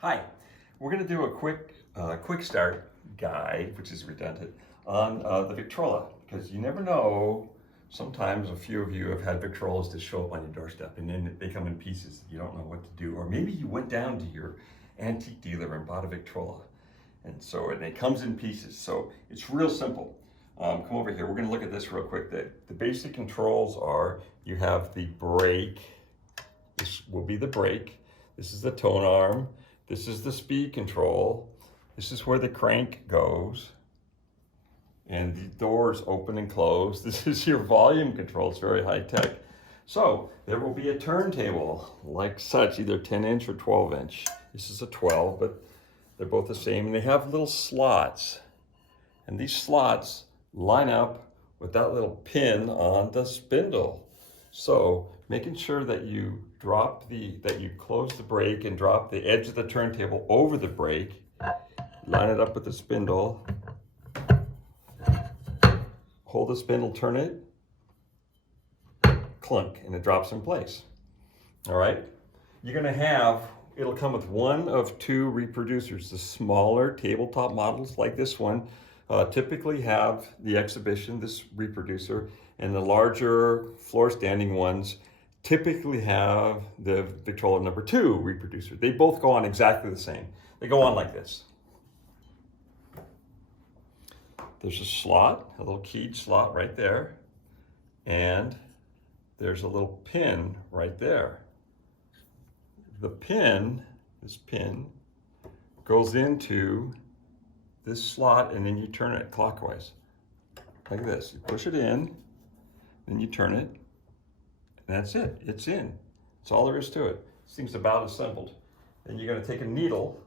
Hi, we're going to do a quick start guide, which is redundant, on the Victrola, because you never know. Sometimes a few of you have had Victrolas that show up on your doorstep and then they come in pieces. You don't know what to do. Or maybe you went down to your antique dealer and bought a Victrola. And it comes in pieces. So it's real simple. Come over here. We're going to look at this real quick. The basic controls are you have the brake. This will be the brake. This is the tone arm. This is the speed control. This is where the crank goes. And the doors open and close. This is your volume control. It's very high tech. So there will be a turntable like such, either 10-inch or 12-inch. This is a 12, but they're both the same. And they have little slots. And these slots line up with that little pin on the spindle. So making sure that you close the brake and drop the edge of the turntable over the brake, line it up with the spindle, hold the spindle, turn it, clunk, and it drops in place. All right, it'll come with one of two reproducers. The smaller tabletop models like this one typically have the Exhibition, this reproducer, and the larger floor standing ones typically have the Victrola number 2 reproducer. They both go on exactly the same. They go on like this. There's a slot, a little keyed slot right there, and there's a little pin right there. The pin, this pin, goes into this slot, and then you turn it clockwise, like this. You push it in, then you turn it, and that's it. It's in. That's all there is to it. This thing's about assembled. Then you're going to take a needle,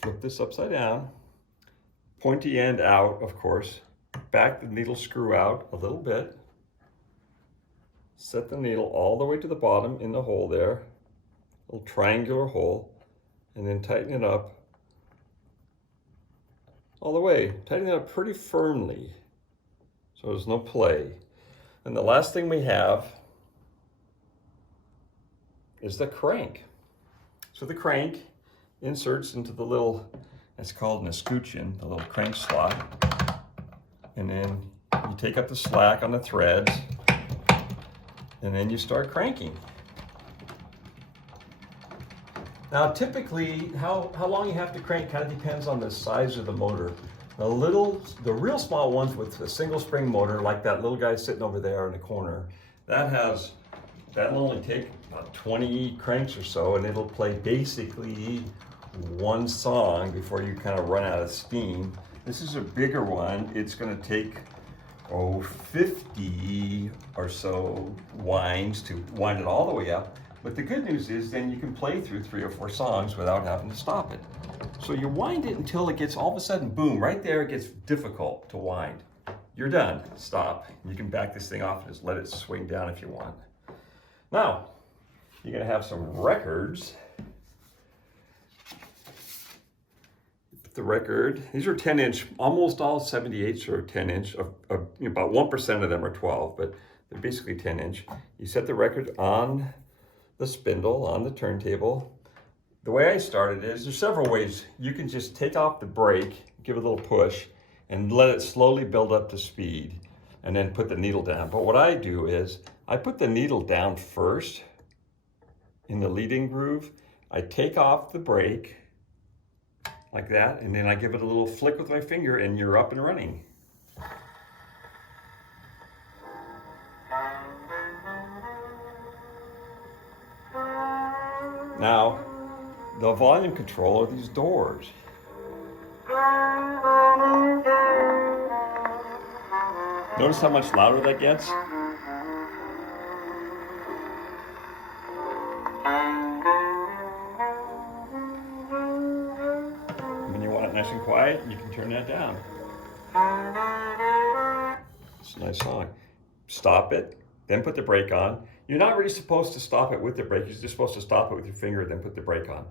flip this upside down, pointy end out, of course, back the needle screw out a little bit, set the needle all the way to the bottom in the hole there, a little triangular hole, and then tighten it up all the way. Tighten it up pretty firmly so there's no play. And the last thing we have is the crank. So the crank inserts into the little, it's called an escutcheon, the little crank slot. And then you take up the slack on the threads, and then you start cranking. Now typically, how long you have to crank kind of depends on the size of the motor. The real small ones with a single spring motor, like that little guy sitting over there in the corner, that'll only take about 20 cranks or so, and it'll play basically one song before you kind of run out of steam. This is a bigger one. It's going to take 50 or so winds to wind it all the way up. But the good news is then you can play through 3 or 4 songs without having to stop it. So you wind it until it gets, all of a sudden, boom, right there it gets difficult to wind. You're done, stop. You can back this thing off and just let it swing down if you want. Now, you're gonna have some records. The record, these are 10-inch, almost all 78s are 10-inch, about 1% of them are 12, but they're basically 10-inch. You set the record on the spindle, on the turntable. The way I started is, there's several ways. You can just take off the brake, give it a little push, and let it slowly build up to speed, and then put the needle down. But what I do is, I put the needle down first in the leading groove. I take off the brake, like that, and then I give it a little flick with my finger, and you're up and running. Now, the volume control are these doors. Notice how much louder that gets? When you want it nice and quiet, you can turn that down. It's a nice song. Stop it, then put the brake on. You're not really supposed to stop it with the brake. You're just supposed to stop it with your finger, then put the brake on.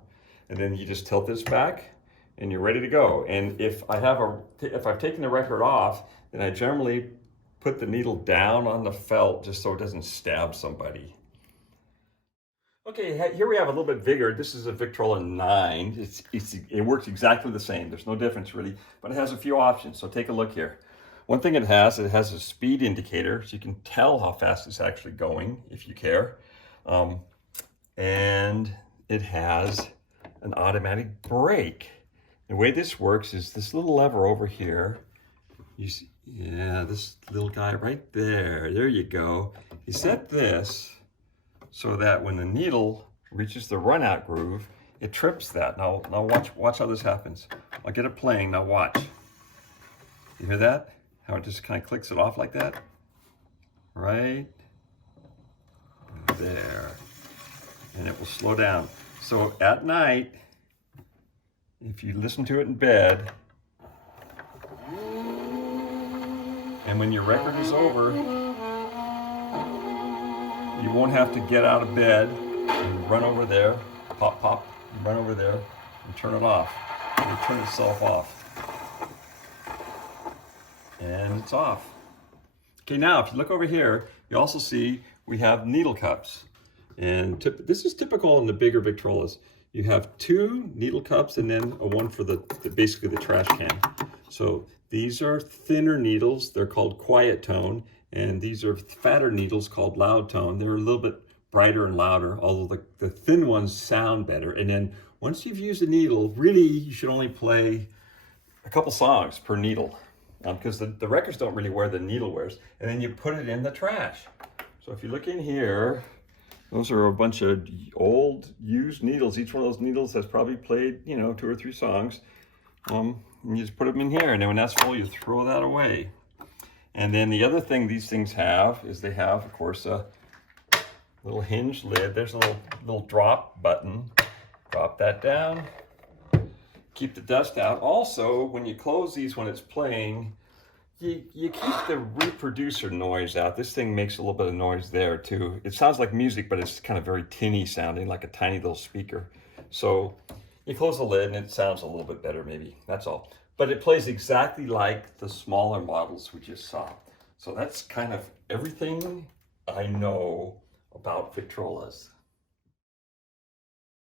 And then you just tilt this back, and you're ready to go. And if I've taken the record off, then I generally put the needle down on the felt just so it doesn't stab somebody. Okay, here we have a little bit bigger. This is a Victrola 9. It works exactly the same. There's no difference really, but it has a few options. So take a look here. One thing it has a speed indicator, so you can tell how fast it's actually going if you care. And it has an automatic brake. The way this works is this little lever over here. You see, yeah, this little guy right there. There you go. You set this so that when the needle reaches the runout groove, it trips that. Now watch how this happens. I'll get it playing. Now watch. You hear that? How it just kind of clicks it off like that? Right there. And it will slow down. So at night, if you listen to it in bed, and when your record is over, you won't have to get out of bed and run over there, pop, pop, run over there and turn it off. It'll turn itself off. And it's off. Okay, now if you look over here, you also see we have needle cups. And this is typical in the bigger Victrolas. You have 2 needle cups and then one for basically the trash can. So these are thinner needles. They're called quiet tone. And these are fatter needles called loud tone. They're a little bit brighter and louder, although the thin ones sound better. And then once you've used a needle, really you should only play a couple songs per needle, because the records don't really wear the needle wears. And then you put it in the trash. So if you look in here, those are a bunch of old used needles. Each one of those needles has probably played, 2 or 3 songs. And you just put them in here, and then when that's full, you throw that away. And then the other thing these things have is they have, of course, a little hinge lid. There's a little drop button. Drop that down. Keep the dust out. Also, when you close these when it's playing, you keep the reproducer noise out. This thing makes a little bit of noise there too. It sounds like music, but it's kind of very tinny sounding, like a tiny little speaker. So you close the lid and it sounds a little bit better maybe, that's all. But it plays exactly like the smaller models we just saw. So that's kind of everything I know about Victrolas.